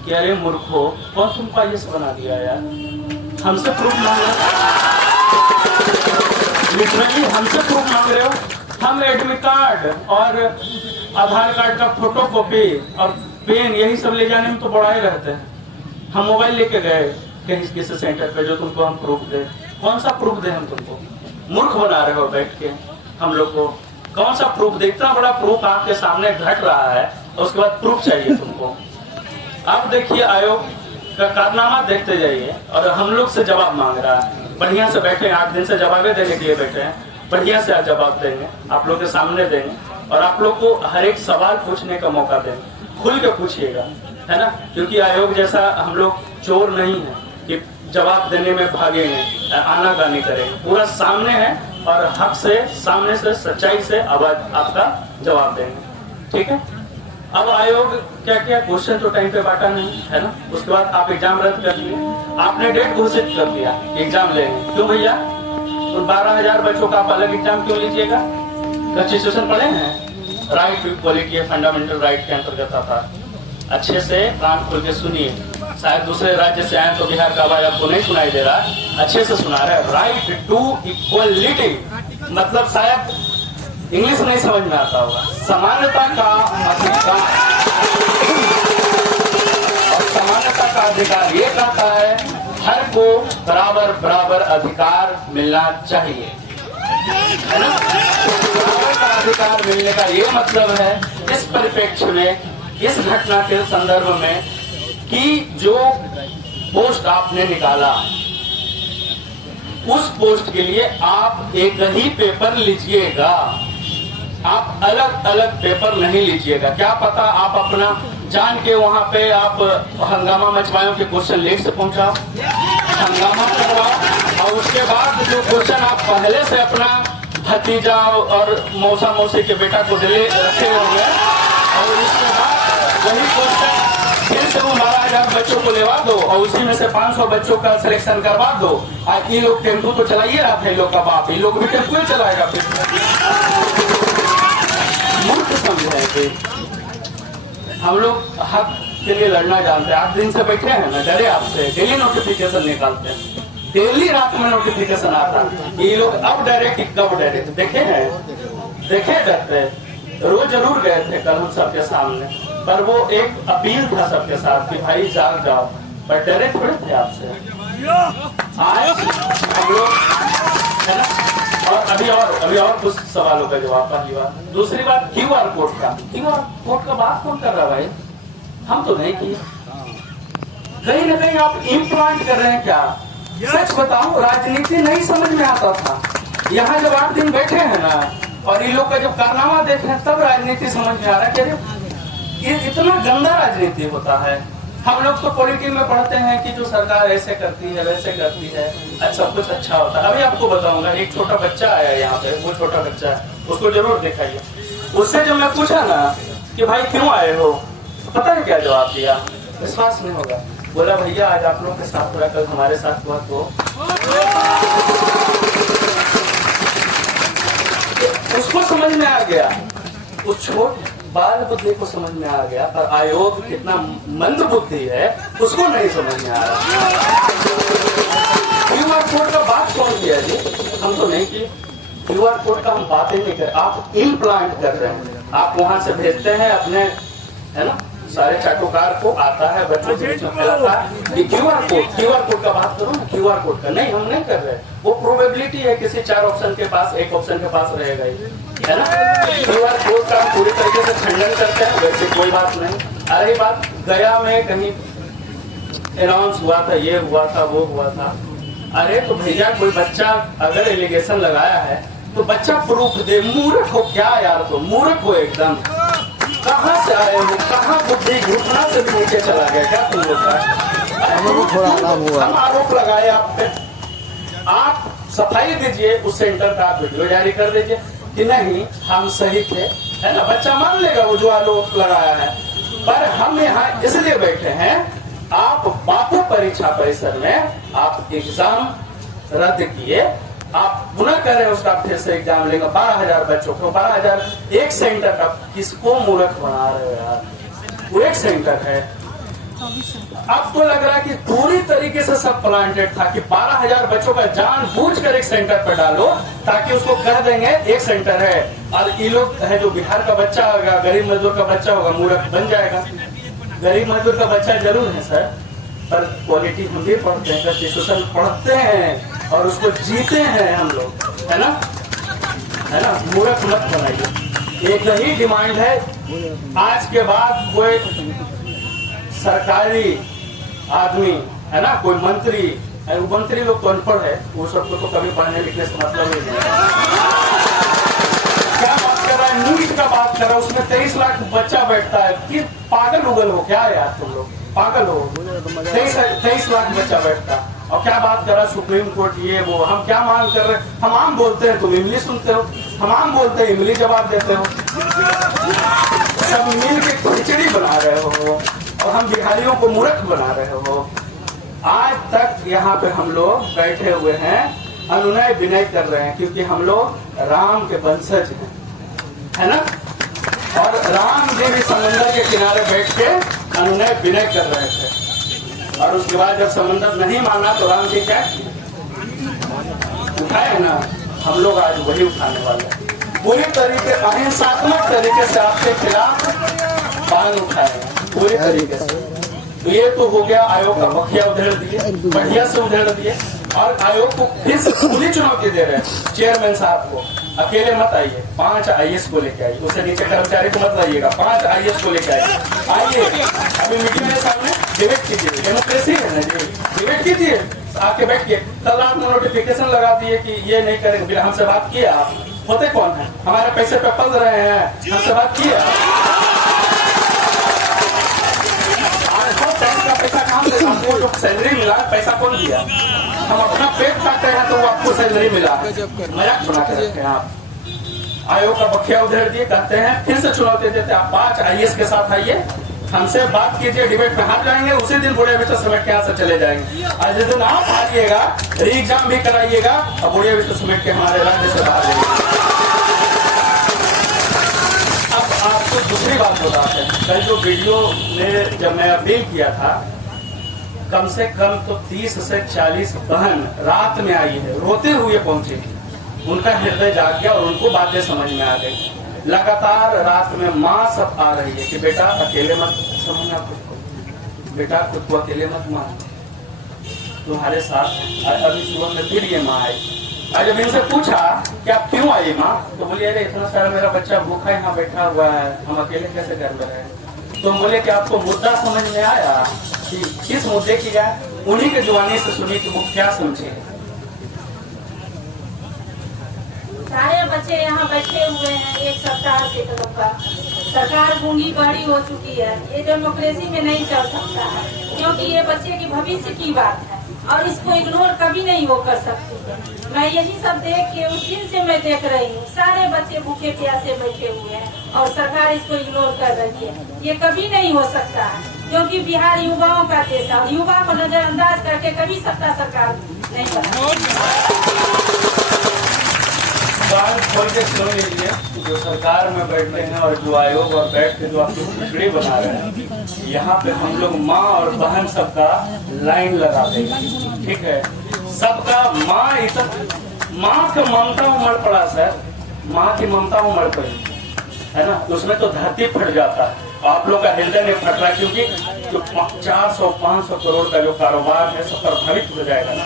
कि अरे मूर्खो, कौन तुमको आईएएस बना दिया यार, हमसे प्रूफ मांग रहे हो, लिटरली हमसे प्रूफ मांग रहे हो। हम एडमिट कार्ड और आधार कार्ड का फोटो कॉपी और पेन यही सब ले जाने में तो बड़ा ही रहते हैं। हम मोबाइल लेके गए कहीं किसी सेंटर पे जो तुमको हम प्रूफ दे, कौन सा प्रूफ दे हम तुमको? मूर्ख बना रहे हो बैठ के हम लोग को, कौन सा प्रूफ दे? इतना बड़ा प्रूफ आपके सामने घट रहा है और उसके बाद प्रूफ चाहिए तुमको। आप देखिए आयोग का कारनामा देखते जाइए और हम लोग से जवाब मांग रहा है। बढ़िया से बैठे 8 दिन से जवाबें देने के लिए बैठे हैं, बढ़िया से जवाब देंगे, आप लोग के सामने देंगे और आप लोग को हर एक सवाल पूछने का मौका देंगे। खुल के पूछिएगा, है ना, क्योंकि आयोग जैसा हम लोग चोर नहीं है कि जवाब देने में भागेंगे, आनाकानी करेंगे। पूरा सामने है और हक से, सामने से, सच्चाई से आवाज आपका जवाब देंगे, ठीक है। अब आयोग क्या क्या क्वेश्चन तो टाइम पे बांटा नहीं, है ना। उसके बाद आप एग्जाम रद्द कर लिए, आपने डेट घोषित कर दिया एग्जाम लेंगे। क्यों भैया? तो 12,000 बच्चों का आप अलग एग्जाम क्यों लीजिएगा? कॉन्स्टिट्यूशन पढ़े हैं? राइट टू इक्वालिटी है, फंडामेंटल राइट के अंतर्गत आता है। अच्छे से कान खोल के सुनिए, शायद दूसरे राज्य से आए तो बिहार का आवाज आपको नहीं सुनाई दे रहा, अच्छे से सुना रहा है। राइट टू इक्वालिटी मतलब शायद इंग्लिश नहीं समझ में आता होगा, समानता का अधिकार। और समानता का अधिकार ये कहता है हर को बराबर बराबर अधिकार मिलना चाहिए, है ना। बराबर का अधिकार मिलने का ये मतलब है इस परिप्रेक्ष्य में, इस घटना के संदर्भ में, कि जो पोस्ट आपने निकाला उस पोस्ट के लिए आप एक ही पेपर लीजिएगा, आप अलग अलग पेपर नहीं लीजिएगा। क्या पता आप अपना जान के वहां पे आप हंगामा मचवाओ कि क्वेश्चन लेट से पहुंचाओ, हंगामा करवाओ और उसके बाद जो क्वेश्चन आप पहले से अपना भतीजा और मौसा मौसी के बेटा को दिले रखे होंगे और उसके बाद वही क्वेश्चन फिर से वो 12,000 बच्चों को लेवा दो और उसी में से 500 बच्चों का सिलेक्शन करवा दो। आज ये लोग टेम्पो तो चलाइए रहा था, इन लोग का बाप, इन लोग भी टेम्पो ही चलाएगा। फिर मूर्ख समझे हम लोग हक के लिए लड़ना जानते हैं। 8 दिन से बैठे हैं ना, डरे आपसे, डेली नोटिफिकेशन निकालते हैं, डेली रात में नोटिफिकेशन आता है। ये लोग अब डरे कि कब डरे? देखे हैं, देखे डरते, रोज जरूर गए थे कल हम सबके सामने, पर वो एक अपील था सबके साथ कि भाई जाग जाओ, पर डरे थोड़े थे आपसे। आज हम लोग, है ना। और अभी और कुछ सवालों का जवाब। पहली बात, दूसरी बात क्यूआर कोड का। क्यूआर कोड का बात कौन कर रहा है भाई? हम तो नहीं किए। कहीं ना कहीं आप इम्प्लांट कर रहे हैं क्या? सच बताऊं, राजनीति नहीं समझ में आता था। यहाँ जब 8 दिन बैठे हैं ना और इन लोग का जब कारनामा देख रहे हैं तब राजनीति समझ में आ रहा है कि ये इतना गंदा राजनीति होता है। हम लोग तो पॉलिटिक्स में पढ़ते हैं कि जो सरकार ऐसे करती है वैसे करती है, अच्छा कुछ अच्छा होता है। अभी आपको बताऊंगा, एक छोटा बच्चा आया यहाँ पे, वो छोटा बच्चा है, उसको जरूर दिखाइए। उससे जब मैं पूछा ना कि भाई क्यों आए हो, पता है क्या जवाब दिया? विश्वास नहीं होगा, बोला भैया आज आप लोग के साथ हुआ, कल हमारे साथ हुआ। तो उसको समझ में आ गया, उस छोट बाल बुद्धि को समझ में आ गया, पर आयोग कितना मंद बुद्धि है उसको नहीं समझ में आ रहा। क्यूआर कोड का बात कौन किया जी? हम तो नहीं किए। क्यूआर कोड का हम बात ही नहीं कर, आप इम्प्लांट कर रहे हैं। आप वहां से भेजते हैं अपने, है ना, सारे चाटुकार को आता है, बच्चों के बीच में फैलाता है कि क्यूआर कोड का बात करो ना, क्यूआर कोड का। नहीं, हम नहीं कर रहे। वो प्रोबेबिलिटी है किसी 4 ऑप्शन के पास, 1 ऑप्शन के पास रहेगा ही, है ना। क्यूआर कोड का पूरी तरीके से खंडन करते हैं, वैसे कोई बात नहीं। अरे बात गया में कहीं अनाउंस हुआ था, ये हुआ था, वो हुआ था। अरे तो भैया कोई बच्चा अगर एलिगेशन लगाया है तो बच्चा प्रूफ दे। मूर्ख हो क्या यार? तो मूर्ख हो एकदम। कहाँ से आए हो? कहाँ बुद्धि घुटना से भी नीचे चला गया क्या तुम लोग का? हम आरोप लगाए आप पे, आप सफाई दीजिए, उस सेंटर का आप वीडियो जारी कर दीजिए कि नहीं हम सही थे, है ना। बच्चा मान लेगा वो जो आरोप लगाया है। पर हम यहाँ इसलिए बैठे हैं, आप बापू परीक्षा परिसर में आप एग्जाम रद्द किए, आप पुनः कर रहे हैं उसका फिर से एग्जाम लेगा। 12,000 बच्चों को, 12,000 एक सेंटर का, किसको मूर्ख बना रहे हो यार? वो एक सेंटर है, अब तो लग रहा है कि पूरी तरीके से सब प्लांटेड था कि 12,000 बच्चों का जानबूझकर एक सेंटर पर डालो ताकि उसको कह देंगे एक सेंटर है, और ये लोग है जो बिहार का बच्चा होगा, गरीब मजदूर का बच्चा होगा, मूर्ख बन जाएगा। गरीब मजदूर का बच्चा जरूर है सर, पर क्वालिटी हम भी पढ़ते हैं, कंस्टिट्यूशन पढ़ते हैं और उसको जीते हैं हम लोग, है ना, है ना। मूर्ख मत बनाइए। एक ही डिमांड है, आज के बाद कोई सरकारी आदमी है ना, कोई मंत्री लोग तो अनपढ़ है, वो सबको तो कभी पढ़ने लिखने से मतलब ही नहीं। क्या बात कर रहा है, नीट का बात कर रहा है, उसमें 23 लाख बच्चा बैठता है। कि पागल उगल हो क्या यार, तुम लोग पागल हो। 23 लाख बच्चा बैठता, और क्या बात कर रहा है सुप्रीम कोर्ट ये वो। हम क्या मांग कर रहे हैं, हम आम बोलते हैं तुम इंग्लिश सुनते हो, हम आम बोलते हैं इंग्लिश जवाब देते हो। सब मिल के खिचड़ी बना रहे हो और हम बिहारियों को मूर्ख बना रहे हो। आज तक यहाँ पे हम लोग बैठे हुए हैं, अनुनय विनय कर रहे हैं, क्योंकि हम लोग राम के वंशज हैं, है ना। और राम जी भी समंदर के किनारे बैठ के अनुनय विनय कर रहे थे, और उसके बाद जब समंदर नहीं माना तो राम जी क्या उठाए ना, हम लोग आज वही उठाने वाले हैं। पूरी तरीके अहिंसात्मक तरीके से आपके खिलाफ बाण उठाए पूरी तरीके से। तो ये तो हो गया, आयोग का बखिया उधेड़ दिए, बढ़िया से उधेड़ दिए, और आयोग को फिर से खुली चुनौती दे रहे हैं चेयरमैन साहब को, अकेले मत आइए, 5 IAS को लेके आइए, उससे नीचे कर्मचारी को मत लाइएगा, 5 IAS को लेके आइए। अभी मीटिंग के सामने डिबेट कीजिए, डेमोक्रेसी है ना जी, डिबेट कीजिए आके बैठ के। कल रात में नोटिफिकेशन लगा दिए कि ये नहीं करेंगे, बिना हमसे बात किया। आप होते कौन है, हमारे पैसे पे पल रहे हैं, हमसे बात किया। पैसा कहाँ से, आपको जो सैलरी मिला पैसा कौन दिया, हम अपना पेट काट रहे हैं तो आपको सैलरी मिला, मजाक बना के रखे हैं आप। आयोग का बखिया उधेड़ दिए, कहते हैं फिर से चुनौती देते हैं, आप 5 IAS के साथ आइए, हमसे बात कीजिए, डिबेट में हार जाएंगे, उसी दिन बुढ़िया बिस्तर समेट के यहाँ से चले जाएंगे। आज जिस दिन आप हारिएगा, री एग्जाम भी कराइएगा और बुढ़िया बिस्तर समेट के हमारे राज्य से बाहर जाएंगे। अब आपको दूसरी बात बताते हैं, कल जो वीडियो में जब मैं अपील किया था, कम से कम तो 30 से 40 बहन रात में आई है, रोते हुए पहुंची थी, उनका हृदय जाग गया और उनको बातें समझ में आ गई। लगातार रात में माँ सब आ रही है कि बेटा अकेले मत समझना खुद को, बेटा खुद को अकेले मत मान, तुम्हारे साथ। अभी सुबह में फिर ये माँ आई, आज जब इनसे पूछा कि आप क्यों आई माँ, तो बोली अरे इतना सारा मेरा बच्चा भूखा यहाँ बैठा हुआ है, हम अकेले कैसे घर में रहे। तो बोले कि आपको मुद्दा समझ में आया कि किस मुद्दे की है, उन्हीं के जुबानी से सुनी कि वो क्या समझे। सारे बच्चे यहाँ बैठे हुए हैं एक सरकार के तरफ का, सरकार गूंगी बहरी हो चुकी है, ये डेमोक्रेसी में नहीं चल सकता है, क्योंकि ये बच्चे की भविष्य की बात है और इसको इग्नोर कभी नहीं हो कर सकती है। मैं यही सब देख के उस दिन से मैं देख रही हूँ, सारे बच्चे भूखे प्यासे बैठे हुए हैं और सरकार इसको इग्नोर कर रही है। ये कभी नहीं हो सकता है, क्योंकि बिहार युवाओं का देश है और युवा को नजरअंदाज करके कभी सत्ता सरकार नहीं बना। खोल के सुन लीजिए, जो सरकार में बैठे हैं और जो आयोग और बैठ के जो आपकी खिचड़ी बना रहे हैं, यहाँ पे हम लोग माँ और बहन सबका लाइन लगा देंगे, ठीक है। सबका माँ का ममता उमड़ पड़ा सर, माँ की ममता उमड़ पड़ी है ना, उसमें तो धरती फट जाता है। आप लोग का हृदय नहीं फट रहा, क्योंकि जो 400-500 करोड़ का जो कारोबार है सब प्रभावित हो जाएगा ना।